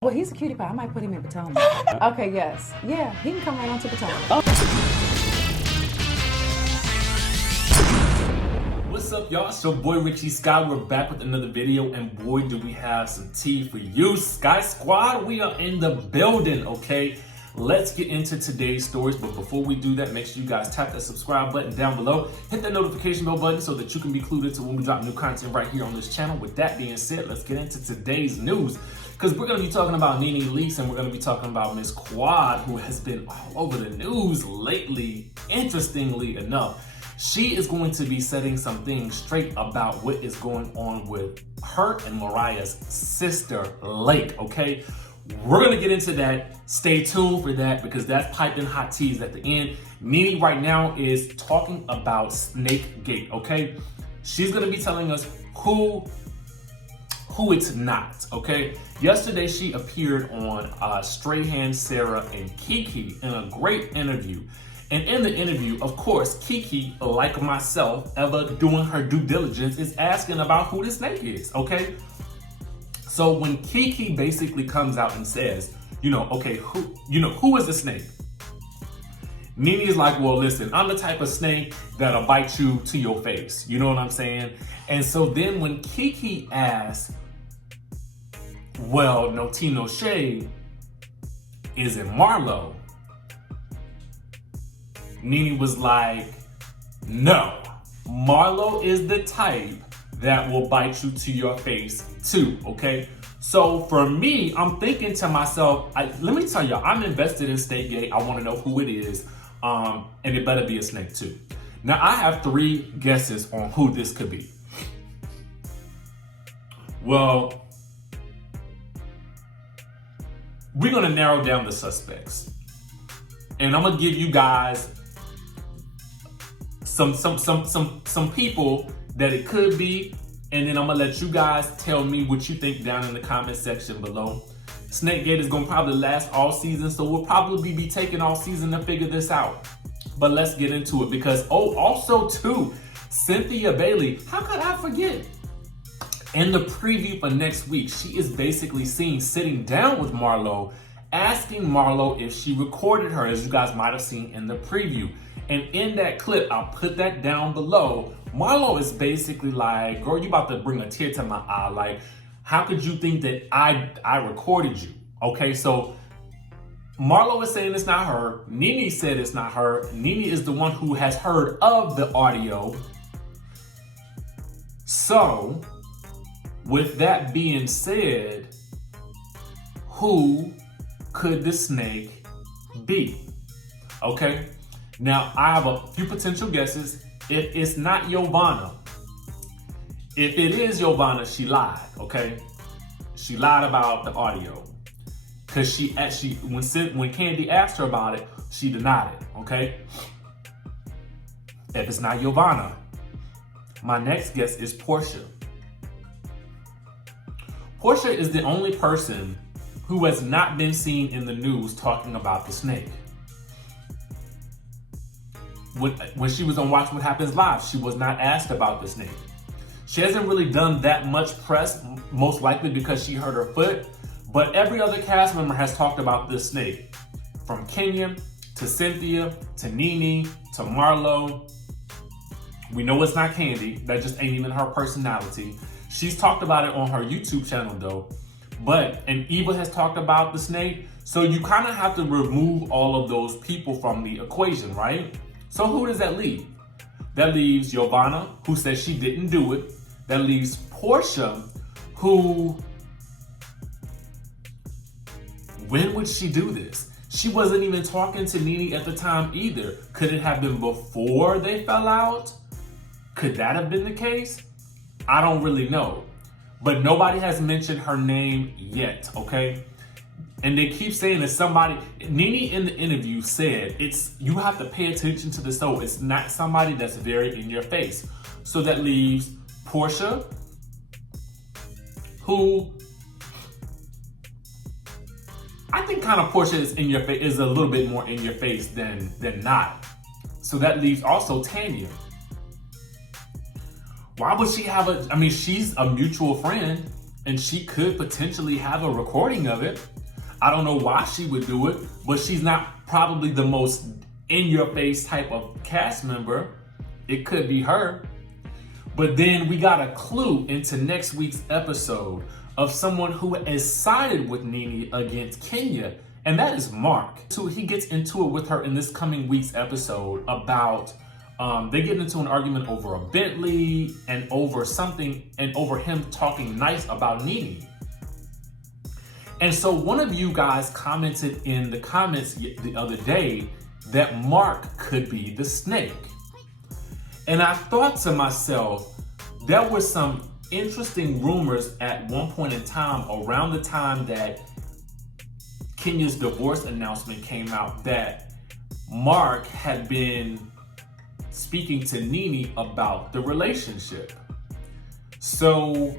Well, he's a cutie pie. I might put him in Potomac. Okay, yes. Yeah, he can come right on to Potomac. What's up, y'all? It's your boy Richie Sky. We're back with another video, and boy, do we have some tea for you. Sky Squad, we are in the building, okay? Let's get into today's stories, but before we do that, make sure you guys tap that subscribe button down below. Hit that notification bell button so that you can be clued into when we drop new content right here on this channel. With that being said, let's get into today's news, because we're going to be talking about Nene leaks, and we're going to be talking about Miss Quad, who has been all over the news lately. Interestingly enough, she is going to be setting some things straight about what is going on with her and Mariah's sister, Lake, okay? We're gonna get into that. Stay tuned for that, because that's piping hot teas at the end. Nene right now is talking about Snakegate, okay? She's gonna be telling us who it's not, okay? Yesterday she appeared on Strahan, Sarah, and Kiki in a great interview. And in the interview, of course, Kiki, like myself, ever doing her due diligence, is asking about who the snake is, okay? So when Kiki basically comes out and says, okay, who is the snake? Nene is like, well, listen, I'm the type of snake that'll bite you to your face. You know what I'm saying? And so then when Kiki asks, well, no tea, no shade, is it Marlo? Nene was like, no, Marlo is the type that will bite you to your face too, okay? So for me, I'm thinking to myself, let me tell you, I'm invested in Snakegate. I want to know who it is, and it better be a snake too. Now, I have 3 guesses on who this could be. Well, we're gonna narrow down the suspects, and I'm gonna give you guys some people that it could be, and then I'm gonna let you guys tell me what you think down in the comment section below. Snakegate is gonna probably last all season, so we'll probably be taking all season to figure this out. But let's get into it, because also too, Cynthia Bailey, how could I forget? In the preview for next week, she is basically seen sitting down with Marlo, asking Marlo if she recorded her, as you guys might have seen in the preview. And in that clip, I'll put that down below, Marlo is basically like, girl, you about to bring a tear to my eye. Like, how could you think that I recorded you? Okay, so Marlo is saying it's not her. Nene said it's not her. Nene is the one who has heard of the audio. So, with that being said, who could the snake be? Okay, now I have a few potential guesses. If it's not Yovana, if it is Yovana, she lied, okay? She lied about the audio. Because she actually, when Kandi asked her about it, she denied it, okay? If it's not Yovana, my next guess is Porsha. Porsha is the only person who has not been seen in the news talking about the snake. When she was on Watch What Happens Live, she was not asked about the snake. She hasn't really done that much press, most likely because she hurt her foot, but every other cast member has talked about this snake. From Kenya, to Cynthia, to Nene, to Marlo. We know it's not Kandi, that just ain't even her personality. She's talked about it on her YouTube channel though, and Eva has talked about the snake, so you kind of have to remove all of those people from the equation, right? So who does that leave? That leaves Yovana, who says she didn't do it. That leaves Porsha, who, when would she do this? She wasn't even talking to Nene at the time either. Could it have been before they fell out? Could that have been the case? I don't really know. But nobody has mentioned her name yet, okay? And they keep saying that somebody, Nene in the interview said, you have to pay attention to the soul. It's not somebody that's very in your face. So that leaves Porsha, who I think kind of Porsha is in your face, is a little bit more in your face than not. So that leaves also Tanya. Why would she have she's a mutual friend. and she could potentially have a recording of it. I don't know why she would do it, but she's not probably the most in-your-face type of cast member. It could be her. But then we got a clue into next week's episode of someone who is sided with Nene against Kenya, and that is Mark. So he gets into it with her in this coming week's episode about they get into an argument over a Bentley and over something and over him talking nice about Nene. And so one of you guys commented in the comments the other day that Mark could be the snake. And I thought to myself, there were some interesting rumors at one point in time around the time that Kenya's divorce announcement came out that Mark had been speaking to Nene about the relationship. So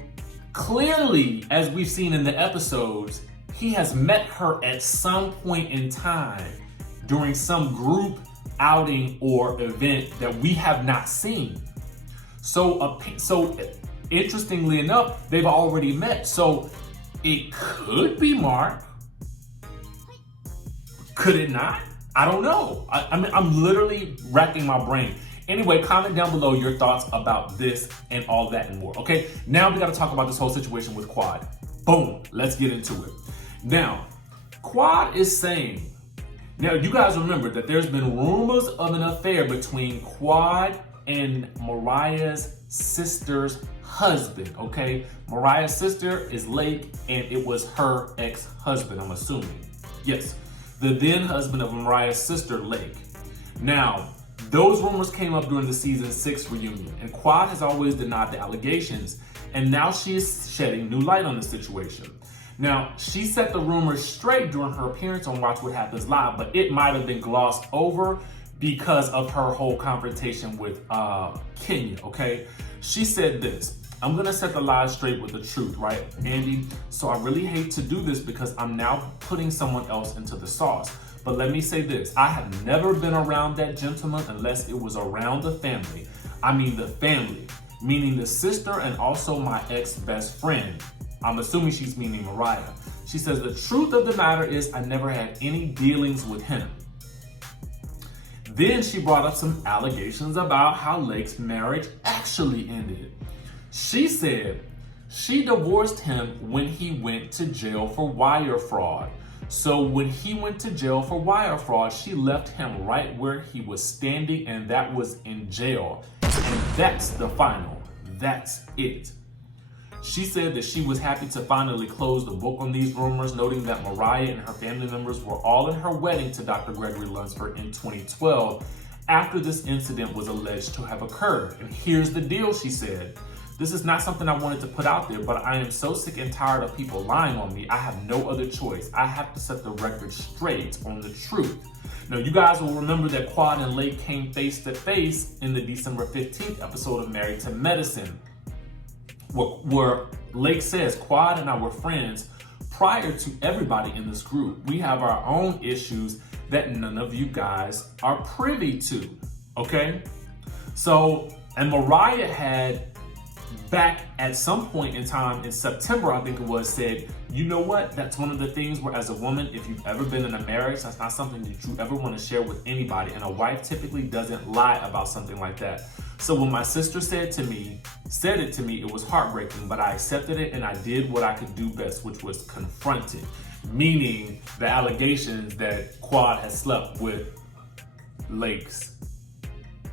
clearly, as we've seen in the episodes, he has met her at some point in time during some group outing or event that we have not seen. So interestingly enough, they've already met. So it could be Mark. Could it not? I don't know. I mean, I'm literally racking my brain. Anyway, comment down below your thoughts about this and all that and more. Okay, now we got to talk about this whole situation with Quad. Boom, let's get into it. Now, Quad is saying, now you guys remember that there's been rumors of an affair between Quad and Mariah's sister's husband, okay? Mariah's sister is Lake, and it was her ex-husband, I'm assuming. Yes, the then husband of Mariah's sister, Lake. Now, those rumors came up during the season 6 reunion, and Quad has always denied the allegations, and now she is shedding new light on the situation. Now, she set the rumors straight during her appearance on Watch What Happens Live, but it might have been glossed over because of her whole confrontation with Kenya, okay? She said this, I'm gonna set the lies straight with the truth, right, Andy? So I really hate to do this because I'm now putting someone else into the sauce. But let me say this, I have never been around that gentleman unless it was around the family. I mean the family, meaning the sister and also my ex-best friend. I'm assuming she's meaning Mariah. She says, the truth of the matter is I never had any dealings with him. Then she brought up some allegations about how Lake's marriage actually ended. She said she divorced him when he went to jail for wire fraud. So when he went to jail for wire fraud, she left him right where he was standing, and that was in jail. And that's the final. That's it. She said that she was happy to finally close the book on these rumors, noting that Mariah and her family members were all in her wedding to Dr. Gregory Lunsford in 2012 after this incident was alleged to have occurred. And here's the deal, she said. This is not something I wanted to put out there, but I am so sick and tired of people lying on me. I have no other choice. I have to set the record straight on the truth. Now, you guys will remember that Quad and Lake came face to face in the December 15th episode of Married to Medicine, where Lake says, Quad and I were friends prior to everybody in this group. We have our own issues that none of you guys are privy to, okay? So, and Mariah had back at some point in time in September, I think it was, said, you know what, that's one of the things where as a woman, if you've ever been in a marriage, that's not something that you ever want to share with anybody. And a wife typically doesn't lie about something like that. So when my sister said it to me, it was heartbreaking, but I accepted it and I did what I could do best, which was confront it. Meaning the allegations that Quad had slept with Lake's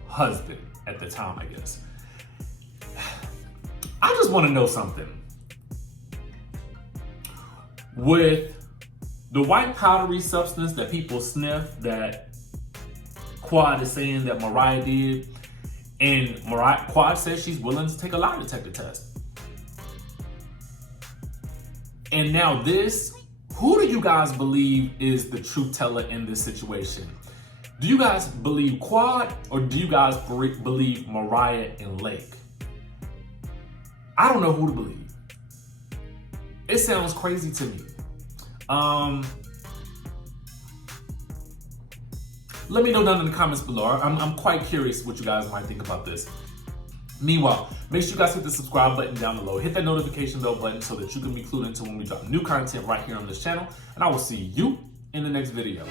husband at the time, I guess. I just want to know something. With the white powdery substance that people sniff that Quad is saying that Mariah did, and Quad says she's willing to take a lie detector test. And now this, who do you guys believe is the truth teller in this situation? Do you guys believe Quad or do you guys believe Mariah and Lake? I don't know who to believe. It sounds crazy to me. Let me know down in the comments below. I'm quite curious what you guys might think about this. Meanwhile, make sure you guys hit the subscribe button down below. Hit that notification bell button so that you can be clued into when we drop new content right here on this channel. And I will see you in the next video.